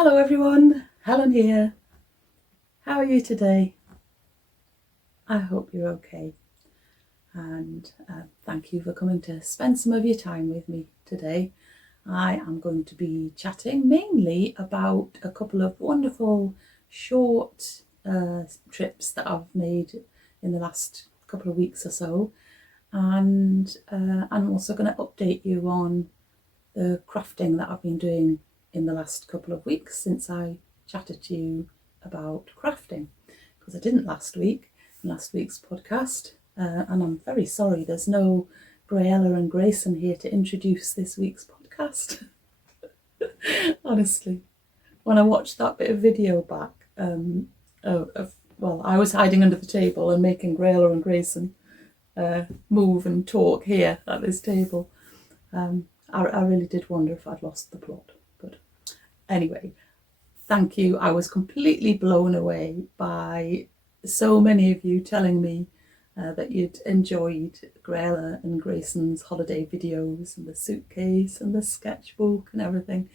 Hello everyone, Helen here. How are you today? I hope you're okay, and thank you for coming to spend some of your time with me today. I am going to be chatting mainly about a couple of wonderful short trips that I've made in the last couple of weeks or so, and I'm also going to update you on the crafting that I've been doing in the last couple of weeks since I chatted to you about crafting, because I didn't last week's podcast, and I'm very sorry there's no Grayella and Grayson here to introduce this week's podcast. Honestly, when I watched that bit of video back, I was hiding under the table and making Grayella and Grayson move and talk here at this table. I really did wonder if I'd lost the plot. But anyway, thank you. I was completely blown away by so many of you telling me that you'd enjoyed Grayella and Grayson's holiday videos and the suitcase and the sketchbook and everything.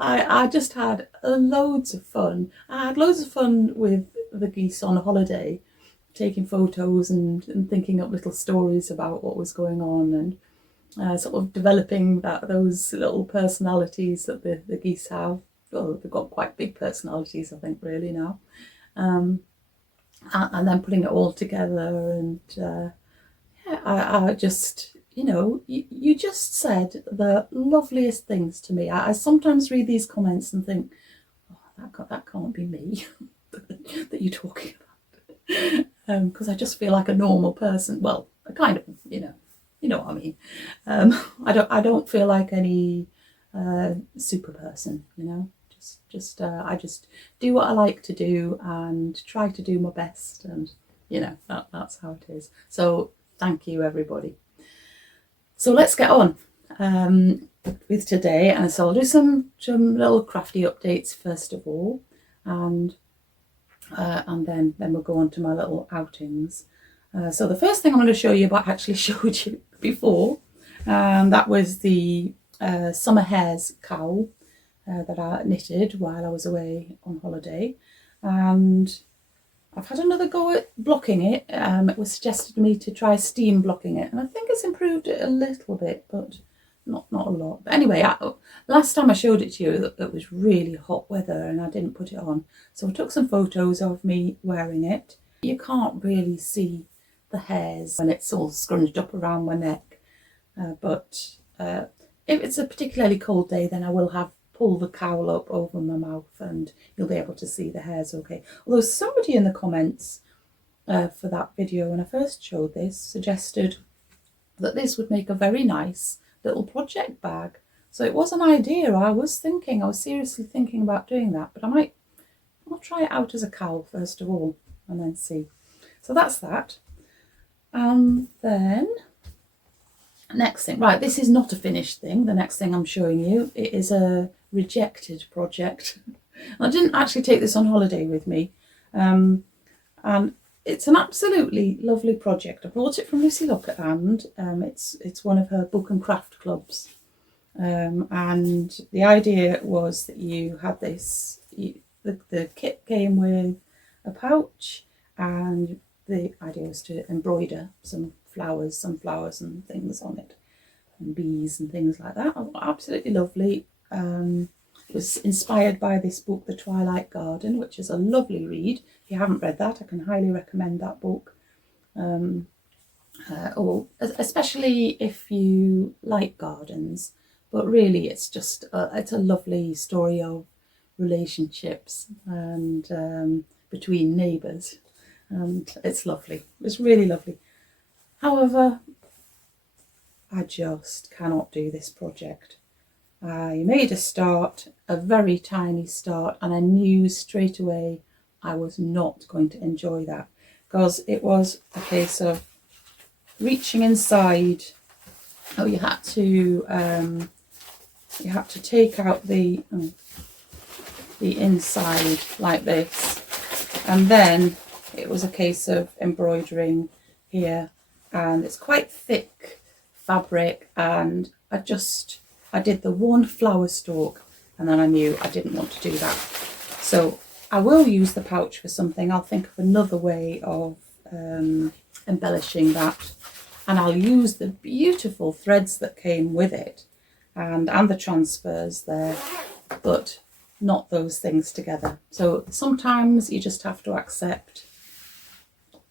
I just had loads of fun. I had loads of fun with the geese on holiday, taking photos and thinking up little stories about what was going on, and sort of developing those little personalities that the geese have. Well, they've got quite big personalities, I think, really now. And then putting it all together, and I just, you just said the loveliest things to me. I sometimes read these comments and think, oh, that can't be me that you're talking about, because I just feel like a normal person. Well, I kind of, you know what I mean. I don't feel like any super person, I just do what I like to do and try to do my best, and that's how it is. So thank you, everybody. So let's get on with today, and so I'll do some little crafty updates first of all, and then we'll go on to my little outings. So the first thing I'm going to show you, but I actually showed you before, that was the summer hares cowl that I knitted while I was away on holiday, and I've had another go at blocking it. It was suggested to me to try steam blocking it, and I think it's improved it a little bit, but not a lot. But anyway, last time I showed it to you, it was really hot weather and I didn't put it on, so I took some photos of me wearing it. You can't really see the hairs when it's all scrunched up around my neck, but if it's a particularly cold day, then I will pull the cowl up over my mouth and you'll be able to see the hairs okay. Although somebody in the comments for that video when I first showed this suggested that this would make a very nice little project bag. So it was an idea. I was seriously thinking about doing that, but I'll try it out as a cowl first of all and then see. So that's that. And then next thing, right, this is not a finished thing. The next thing I'm showing you, it is a rejected project. I didn't actually take this on holiday with me, and it's an absolutely lovely project. I brought it from Lucy Lockett-Hand. It's one of her book and craft clubs, and the idea was that you had this. The kit came with a pouch, and the idea was to embroider some flowers and things on it, and bees and things like that. Absolutely lovely. It was inspired by this book, The Twilight Garden, which is a lovely read. If you haven't read that, I can highly recommend that book. Especially if you like gardens. But really, it's just it's a lovely story of relationships and between neighbours, and it's lovely. It's really lovely. However, I just cannot do this project. I made a start, a very tiny start, and I knew straight away I was not going to enjoy that, because it was a case of reaching inside. Oh, you had to take out the inside like this, and then it was a case of embroidering here, and it's quite thick fabric, and I did the one flower stalk and then I knew I didn't want to do that. So I will use the pouch for something. I'll think of another way of embellishing that, and I'll use the beautiful threads that came with it and the transfers there, but not those things together. So sometimes you just have to accept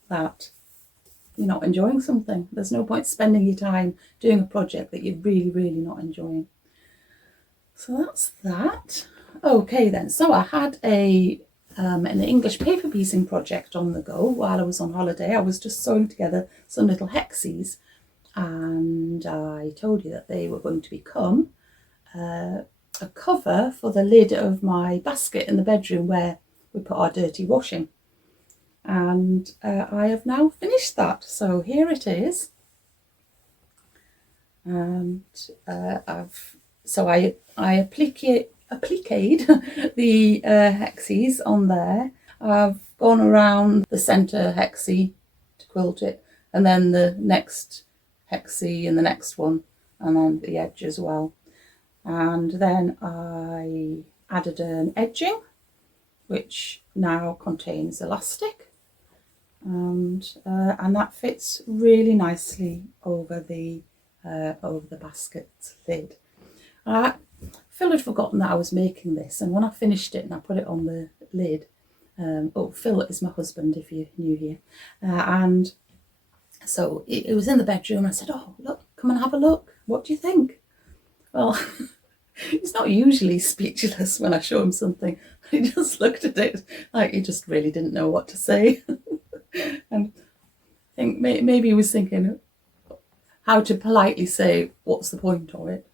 that you're not enjoying something. There's no point spending your time doing a project that you're really, really not enjoying. So that's that. Okay then, so I had an English paper piecing project on the go while I was on holiday. I was just sewing together some little hexies, and I told you that they were going to become a cover for the lid of my basket in the bedroom where we put our dirty washing. And I have now finished that, so here it is. And I appliqued the hexies on there. I've gone around the centre hexie to quilt it, and then the next hexie and the next one, and on the edge as well. And then I added an edging, which now contains elastic, and that fits really nicely over the basket's lid. Phil had forgotten that I was making this, and when I finished it and I put it on the lid, Phil is my husband if you're new here, and so it was in the bedroom. I said, "Oh, look, come and have a look. What do you think?" Well, he's not usually speechless when I show him something. He just looked at it like he just really didn't know what to say. And I think maybe he was thinking how to politely say, "What's the point of it?"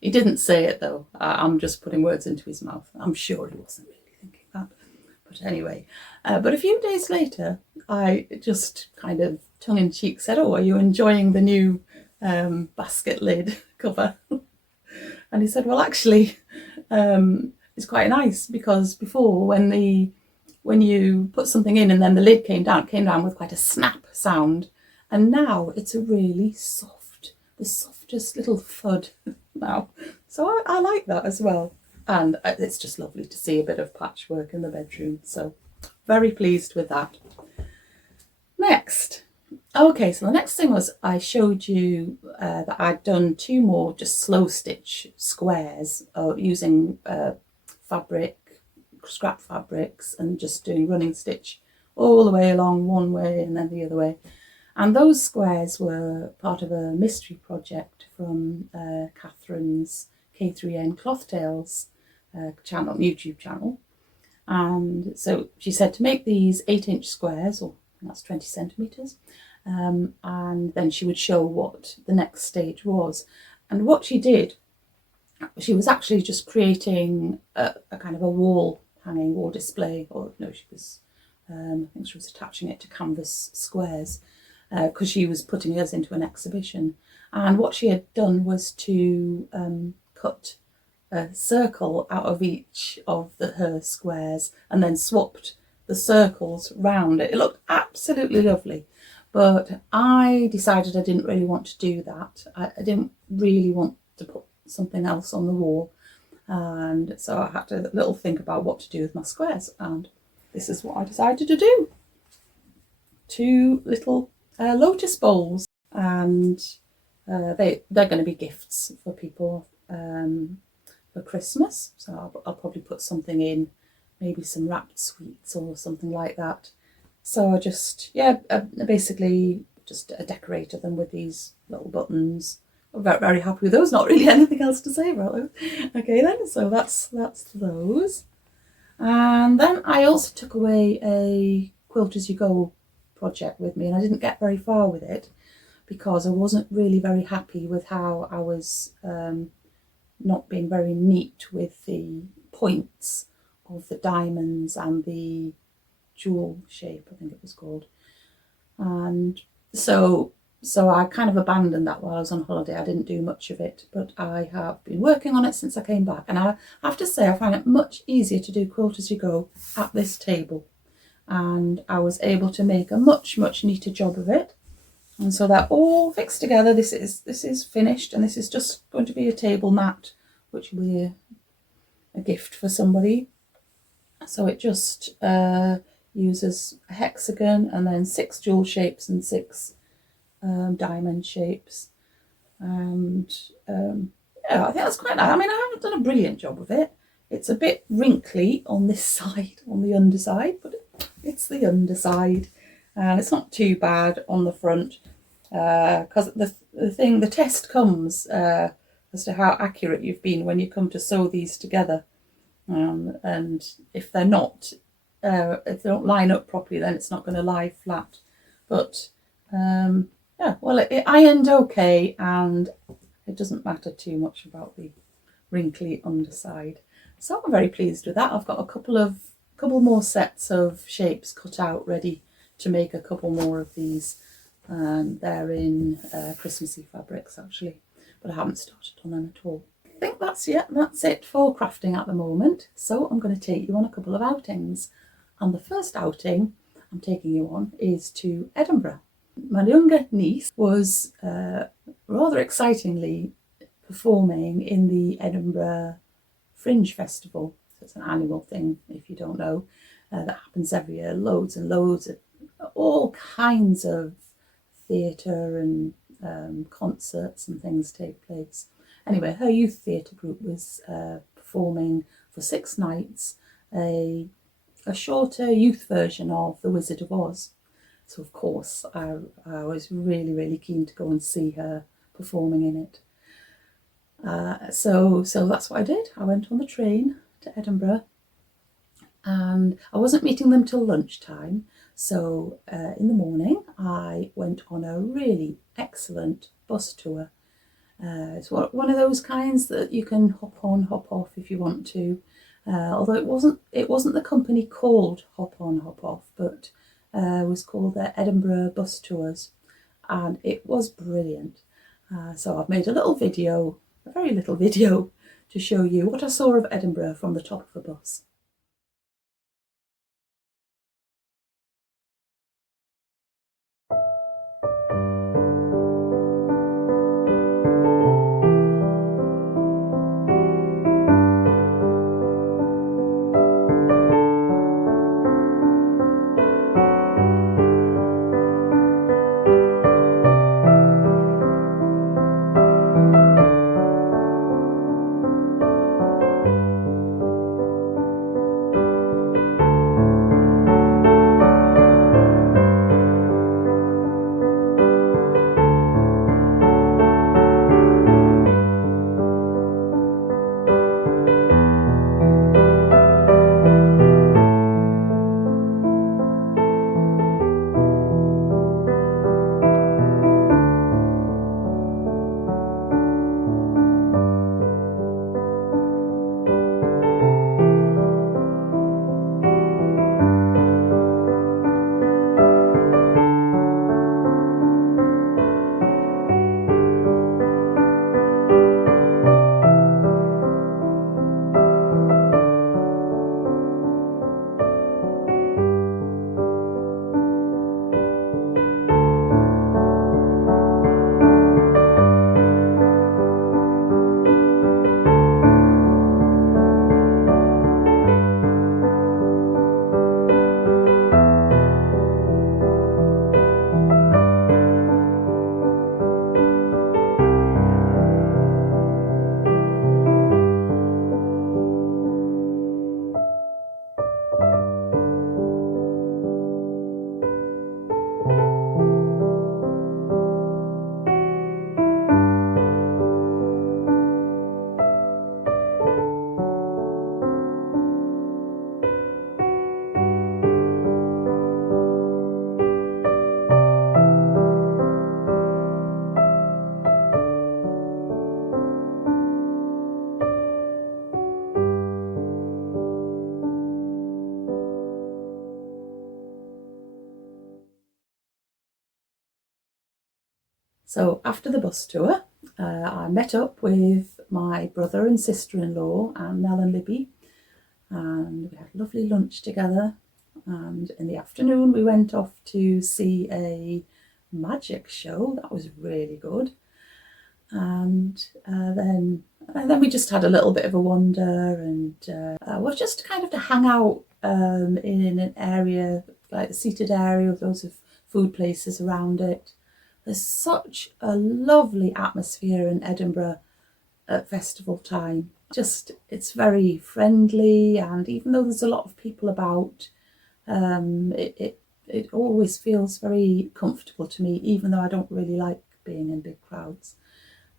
He didn't say it though. I'm just putting words into his mouth. I'm sure he wasn't really thinking that. But anyway, but a few days later, I just kind of tongue-in-cheek said, "Oh, are you enjoying the new basket lid cover?" And he said, "Well, actually, it's quite nice, because before when you put something in and then the lid came down with quite a snap sound, and now it's a really the softest little thud now." So I like that as well, and it's just lovely to see a bit of patchwork in the bedroom. So very pleased with that. Next. Okay, so the next thing was I showed you that I'd done 2 more just slow stitch squares using scrap fabrics, and just doing running stitch all the way along one way and then the other way. And those squares were part of a mystery project from Catherine's K3N Cloth Tales YouTube channel. And so she said to make these 8-inch squares, or that's 20 centimetres, and then she would show what the next stage was. And what she did, she was actually just creating a kind of a wall hanging or display, or no, she was, I think she was attaching it to canvas squares, because she was putting hers into an exhibition. And what she had done was to cut a circle out of each of her squares, and then swapped the circles round it. It looked absolutely lovely, but I decided I didn't really want to do that. I didn't really want to put something else on the wall, and so I had to little think about what to do with my squares, and this is what I decided to do. 2 little Lotus bowls, and they're going to be gifts for people for Christmas. So I'll probably put something in, maybe some wrapped sweets or something like that. So I just basically just decorated them with these little buttons. I'm very, very happy with those. Not really anything else to say about those. Okay then, so that's those. And then I also took away a quilt-as-you-go project with me, and I didn't get very far with it because I wasn't really very happy with how I was not being very neat with the points of the diamonds and the jewel shape, I think it was called. And so I kind of abandoned that while I was on holiday. I didn't do much of it, but I have been working on it since I came back, and I have to say I find it much easier to do quilt-as-you-go at this table, and I was able to make a much neater job of it. And so they're all fixed together. This is finished, and this is just going to be a table mat, which will be a gift for somebody. So it just uses a hexagon and then 6 jewel shapes and 6 diamond shapes. And yeah, I think that's quite nice. I mean, I haven't done a brilliant job of it. It's a bit wrinkly on this side, on the underside, but it's the underside. And it's not too bad on the front, because the test comes as to how accurate you've been when you come to sew these together. And if they don't line up properly, then it's not going to lie flat. But yeah, well, it ironed okay, and it doesn't matter too much about the wrinkly underside. So I'm very pleased with that. I've got a couple more sets of shapes cut out, ready to make a couple more of these. They're in Christmassy fabrics actually, but I haven't started on them at all. I think that's it for crafting at the moment. So I'm going to take you on a couple of outings, and the first outing I'm taking you on is to Edinburgh. My younger niece was rather excitingly performing in the Edinburgh Fringe Festival. So it's an annual thing, if you don't know, that happens every year. Loads and loads of all kinds of theatre and concerts and things take place. Anyway, her youth theatre group was performing for 6 nights a shorter youth version of The Wizard of Oz. So of course I was really, really keen to go and see her performing in it. So that's what I did. I went on the train to Edinburgh, and I wasn't meeting them till lunchtime. So in the morning I went on a really excellent bus tour. It's one of those kinds that you can hop on, hop off if you want to. Although it wasn't the company called Hop On, Hop Off, but it was called the Edinburgh Bus Tours, and it was brilliant. So I've made a very little video, to show you what I saw of Edinburgh from the top of a bus. So after the bus tour, I met up with my brother and sister-in-law and Nell and Libby, and we had a lovely lunch together. And in the afternoon we went off to see a magic show. That was really good. and then we just had a little bit of a wander, and was just kind of to hang out in an area, like a seated area with loads of food places around it. There's such a lovely atmosphere in Edinburgh at festival time. Just, it's very friendly, and even though there's a lot of people about, it always feels very comfortable to me, even though I don't really like being in big crowds.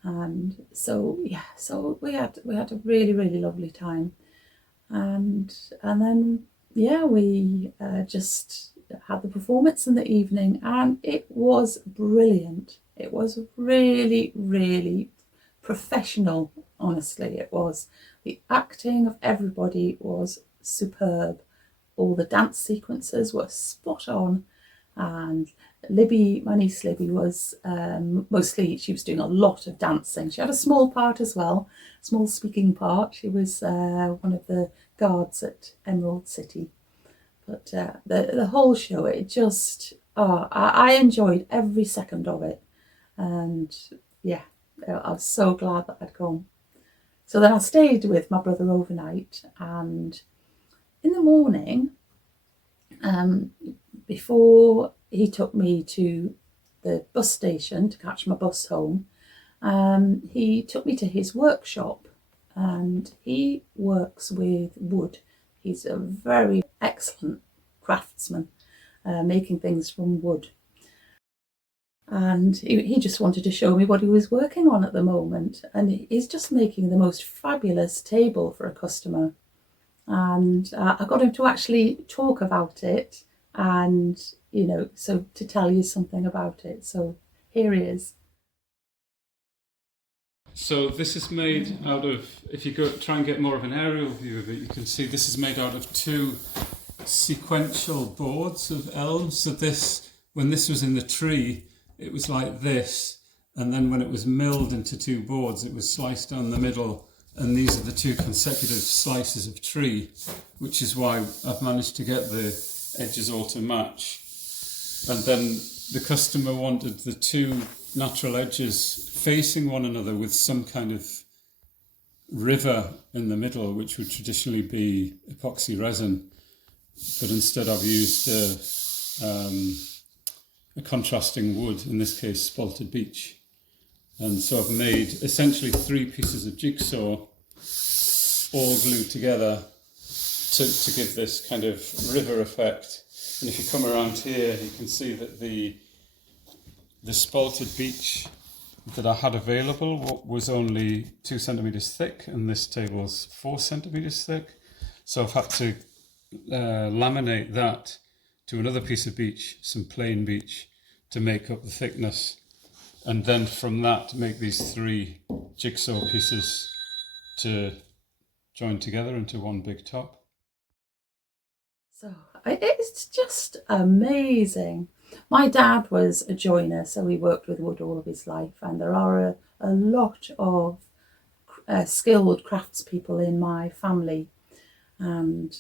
And so we had a really, really lovely time, and then we just had the performance in the evening, and it was brilliant. It was really, really professional. Honestly, it was. The acting of everybody was superb. All the dance sequences were spot on, and Libby, my niece Libby, was she was doing a lot of dancing. She had a small part as well, small speaking part. She was one of the guards at Emerald City. But the whole show, it just, I enjoyed every second of it. And yeah, I was so glad that I'd come. So then I stayed with my brother overnight, and in the morning, before he took me to the bus station to catch my bus home, he took me to his workshop, and he works with wood. He's a very excellent craftsman, making things from wood. And he just wanted to show me what he was working on at the moment. And he's just making the most fabulous table for a customer. And I got him to actually talk about it, and so to tell you something about it. So here he is. So this is made out of, if you go try and get more of an aerial view of it, you can see this is made out of two sequential boards of elm. So this, when this was in the tree, it was like this, and then when it was milled into two boards, it was sliced down the middle, and these are the two consecutive slices of tree, which is why I've managed to get the edges all to match. And then the customer wanted the two natural edges facing one another with some kind of river in the middle, which would traditionally be epoxy resin, but instead I've used a contrasting wood, in this case spalted beech. And so I've made essentially three pieces of jigsaw all glued together to give this kind of river effect. And if you come around here, you can see that the spalted beech that I had available was only 2 centimetres thick, and this table's 4 centimetres thick. So I've had to laminate that to another piece of beech, some plain beech, to make up the thickness. And then from that, make these three jigsaw pieces to join together into one big top. So it's just amazing. My dad was a joiner, so he worked with wood all of his life, and there are a lot of skilled craftspeople in my family. And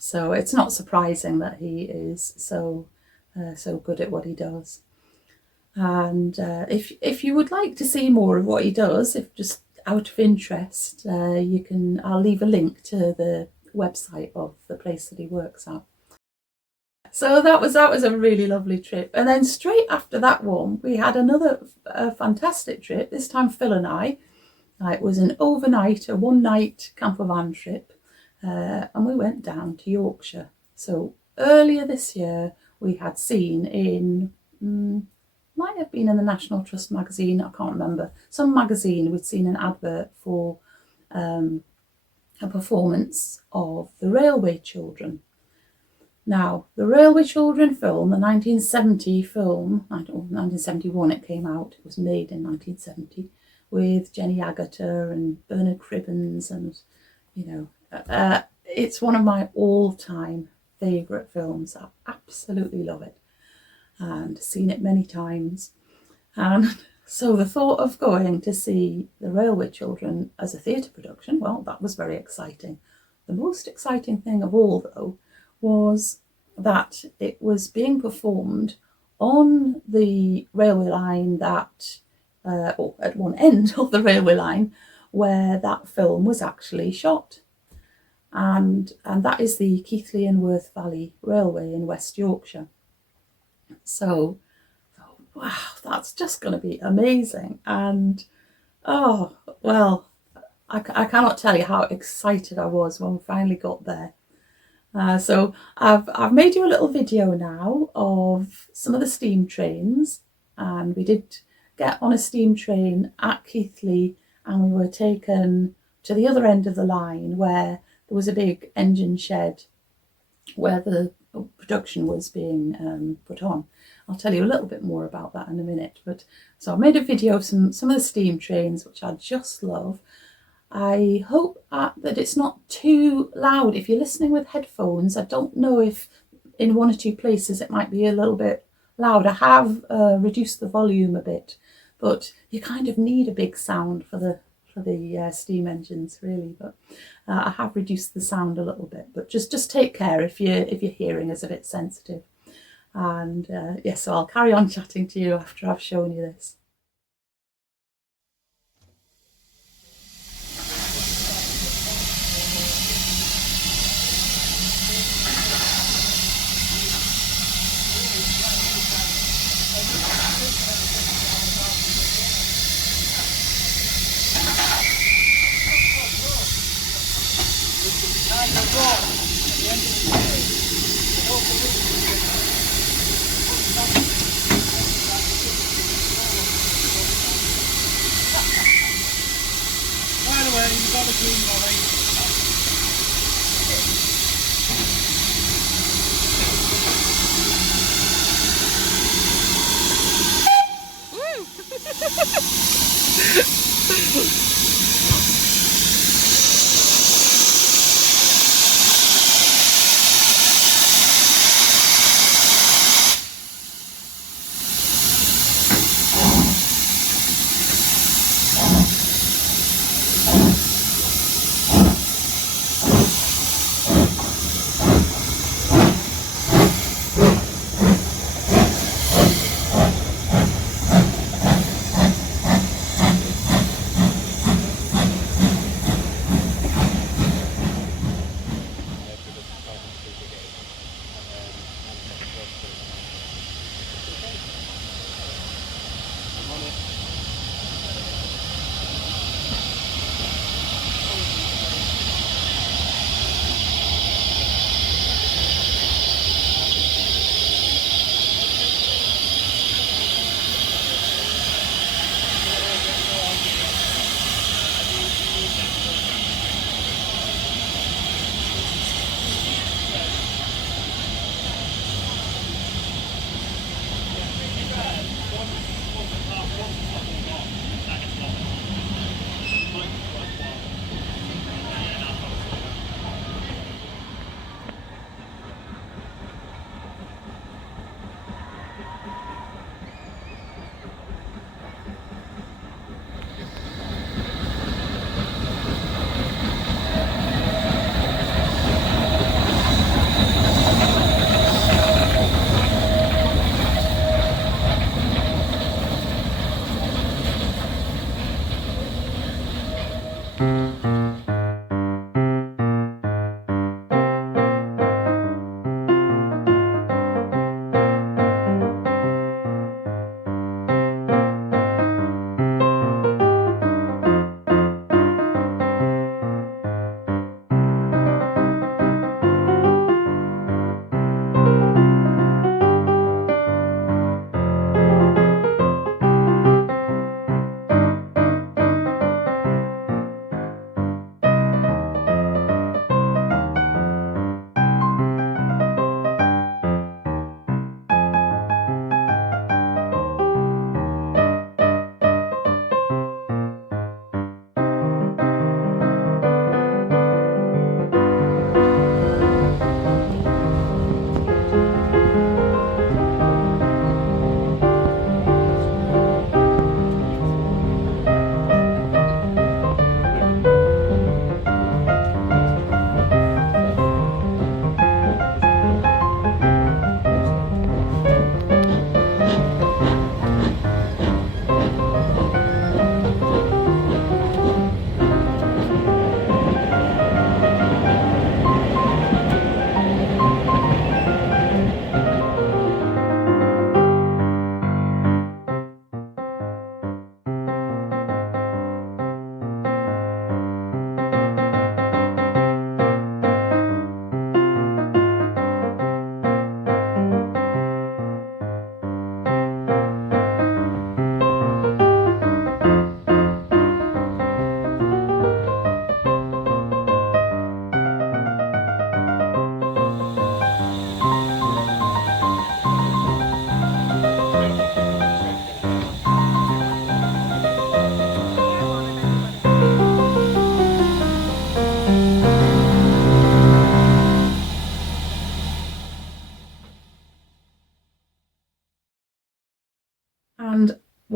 so it's not surprising that he is so good at what he does. And if you would like to see more of what he does, if just out of interest, I'll leave a link to the website of the place that he works at. So that was a really lovely trip. And then straight after that one, we had another fantastic trip, this time Phil and I. It was a one-night camper van trip, and we went down to Yorkshire. So earlier this year, we had seen might have been in the National Trust magazine, I can't remember, some magazine, we'd seen an advert for a performance of The Railway Children. Now, the Railway Children film, the 1970 film, 1971 it came out, it was made in 1970, with Jenny Agutter and Bernard Cribbins, and it's one of my all-time favourite films. I absolutely love it, and seen it many times. And so the thought of going to see The Railway Children as a theatre production, well, that was very exciting. The most exciting thing of all, though, was that it was being performed on the railway line that or at one end of the railway line, where that film was actually shot. And that is the Keighley and Worth Valley Railway in West Yorkshire. So, wow, that's just going to be amazing. And, oh, well, I cannot tell you how excited I was when we finally got there. So I've made you a little video now of some of the steam trains, and we did get on a steam train at Keighley, and we were taken to the other end of the line where there was a big engine shed where the production was being put on. I'll tell you a little bit more about that in a minute. But so I made a video of some of the steam trains, which I just love. I hope that it's not too loud. If you're listening with headphones, I don't know if in one or two places it might be a little bit loud. I have reduced the volume a bit, but you kind of need a big sound for the steam engines, really. But I have reduced the sound a little bit. But just take care if your hearing is a bit sensitive. And yes, so I'll carry on chatting to you after I've shown you this.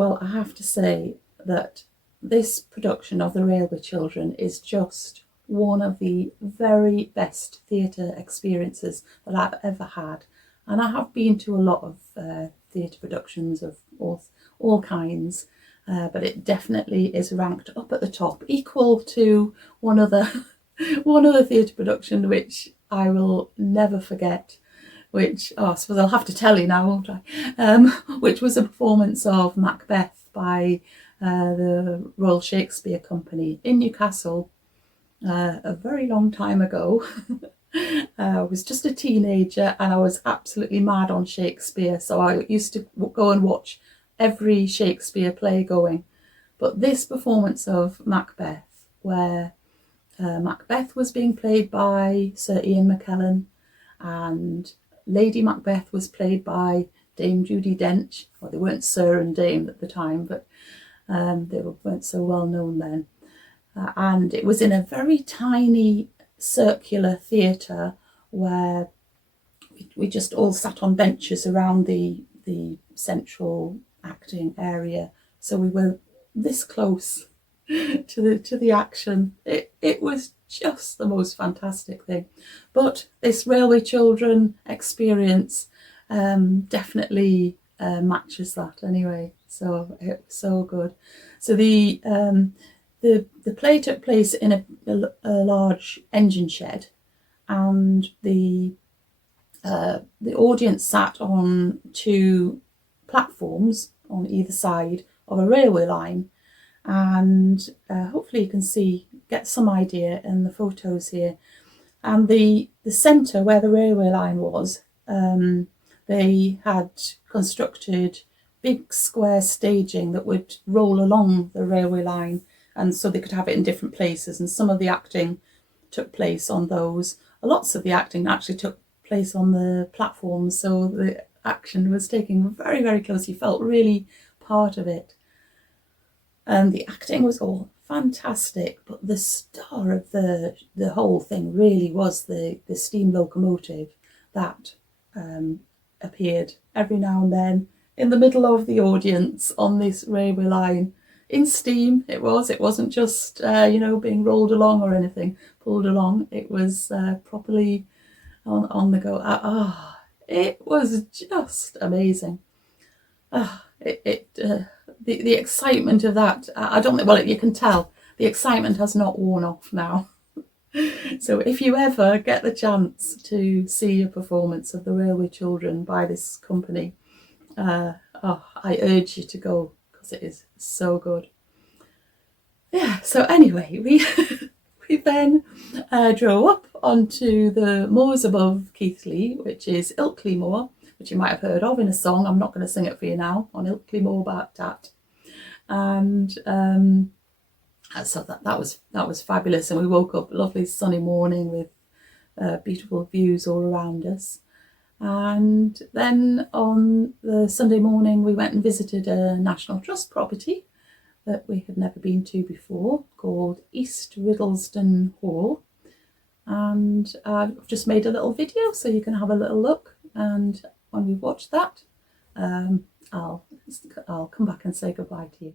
well, I have to say that this production of The Railway Children is just one of the very best theatre experiences that I've ever had. And I have been to a lot of theatre productions of all kinds, but it definitely is ranked up at the top, equal to one other theatre production which I will never forget, which, I suppose I'll have to tell you now, won't I? Which was a performance of Macbeth by the Royal Shakespeare Company in Newcastle a very long time ago. I was just a teenager and I was absolutely mad on Shakespeare, so I used to go and watch every Shakespeare play going. But this performance of Macbeth, where Macbeth was being played by Sir Ian McKellen and Lady Macbeth was played by Dame Judi Dench. Well, they weren't Sir and Dame at the time, but they weren't so well known then. And it was in a very tiny circular theatre where we just all sat on benches around the central acting area, so we were this close to the action. It was just the most fantastic thing. But this Railway Children experience definitely matches that anyway. So it was so good. So the play took place in a large engine shed, and the audience sat on two platforms on either side of a railway line, and hopefully you can get some idea in the photos here. And the centre where the railway line was, they had constructed big square staging that would roll along the railway line, and so they could have it in different places, and some of the acting took place on those. Lots of the acting actually took place on the platforms, so the action was taken very, very close. You felt really part of it. And the acting was all fantastic, but the star of the whole thing really was the steam locomotive that appeared every now and then in the middle of the audience on this railway line. In steam, it wasn't just being rolled along or anything, pulled along. It was properly on the go. It was just amazing. The excitement of that, I don't think, well, you can tell the excitement has not worn off now. So if you ever get the chance to see a performance of The Railway Children by this company, I urge you to go, because it is so good. Yeah, so anyway, we then drove up onto the moors above Keighley, which is Ilkley Moor, which you might have heard of in a song. I'm not going to sing it for you now, on Ilkley Moor about that. And so that was fabulous. And we woke up a lovely sunny morning with beautiful views all around us. And then on the Sunday morning, we went and visited a National Trust property that we had never been to before, called East Riddlesden Hall. And I've just made a little video so you can have a little look. And when we've watched that, I'll come back and say goodbye to you.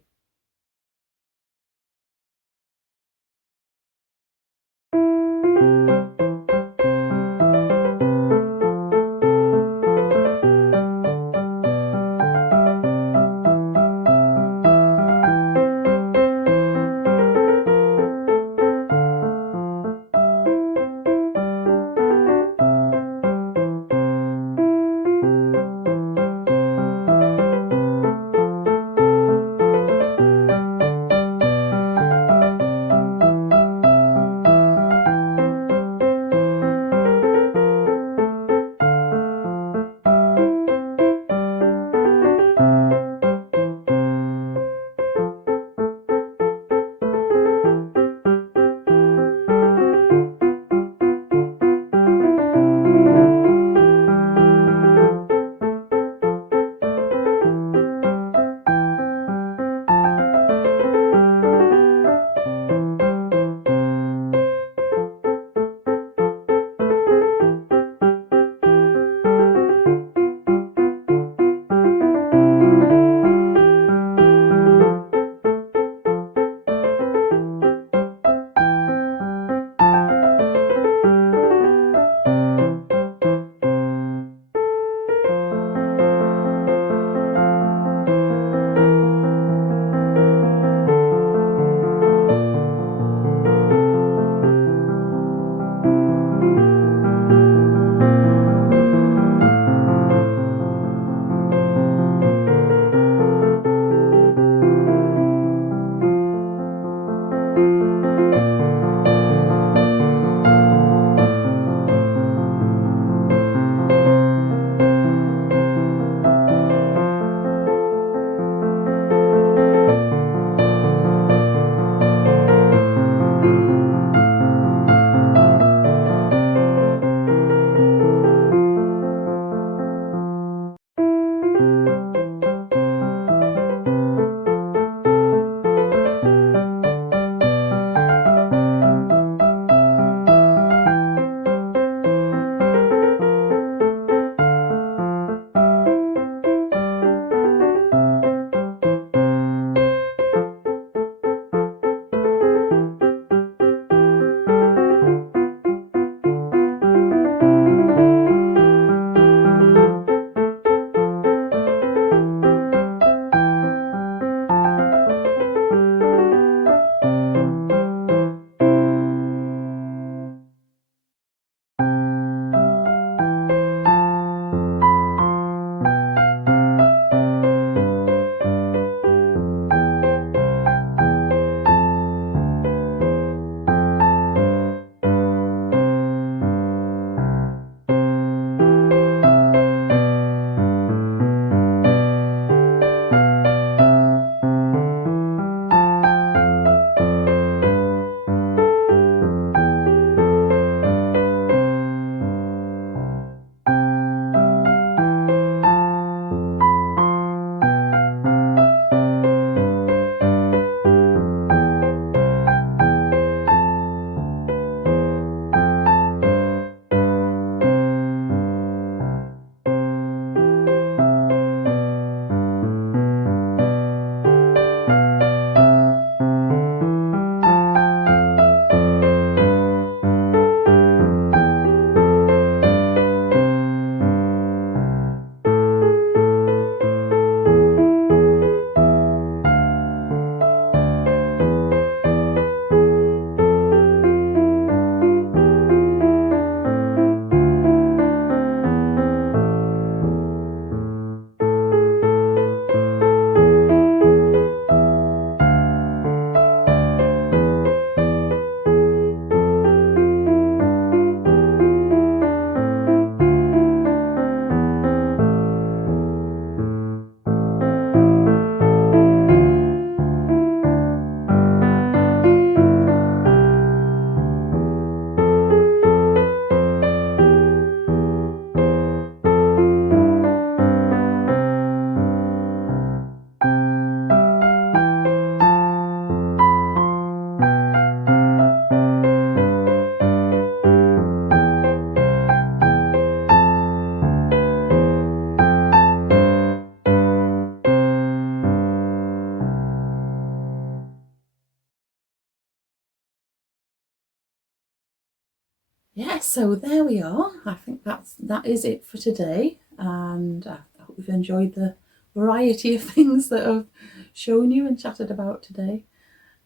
yeah, so there we are. I think that is it for today, and I hope you've enjoyed the variety of things that I've shown you and chatted about today.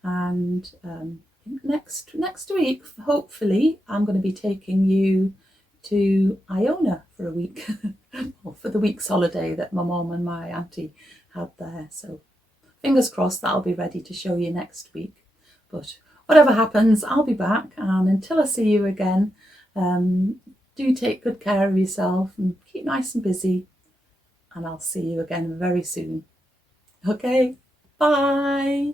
And next week, hopefully, I'm going to be taking you to Iona for a week, or for the week's holiday that my mum and my auntie had there. So fingers crossed that'll be ready to show you next week. But whatever happens, I'll be back, and until I see you again, do take good care of yourself and keep nice and busy, and I'll see you again very soon. Okay, bye.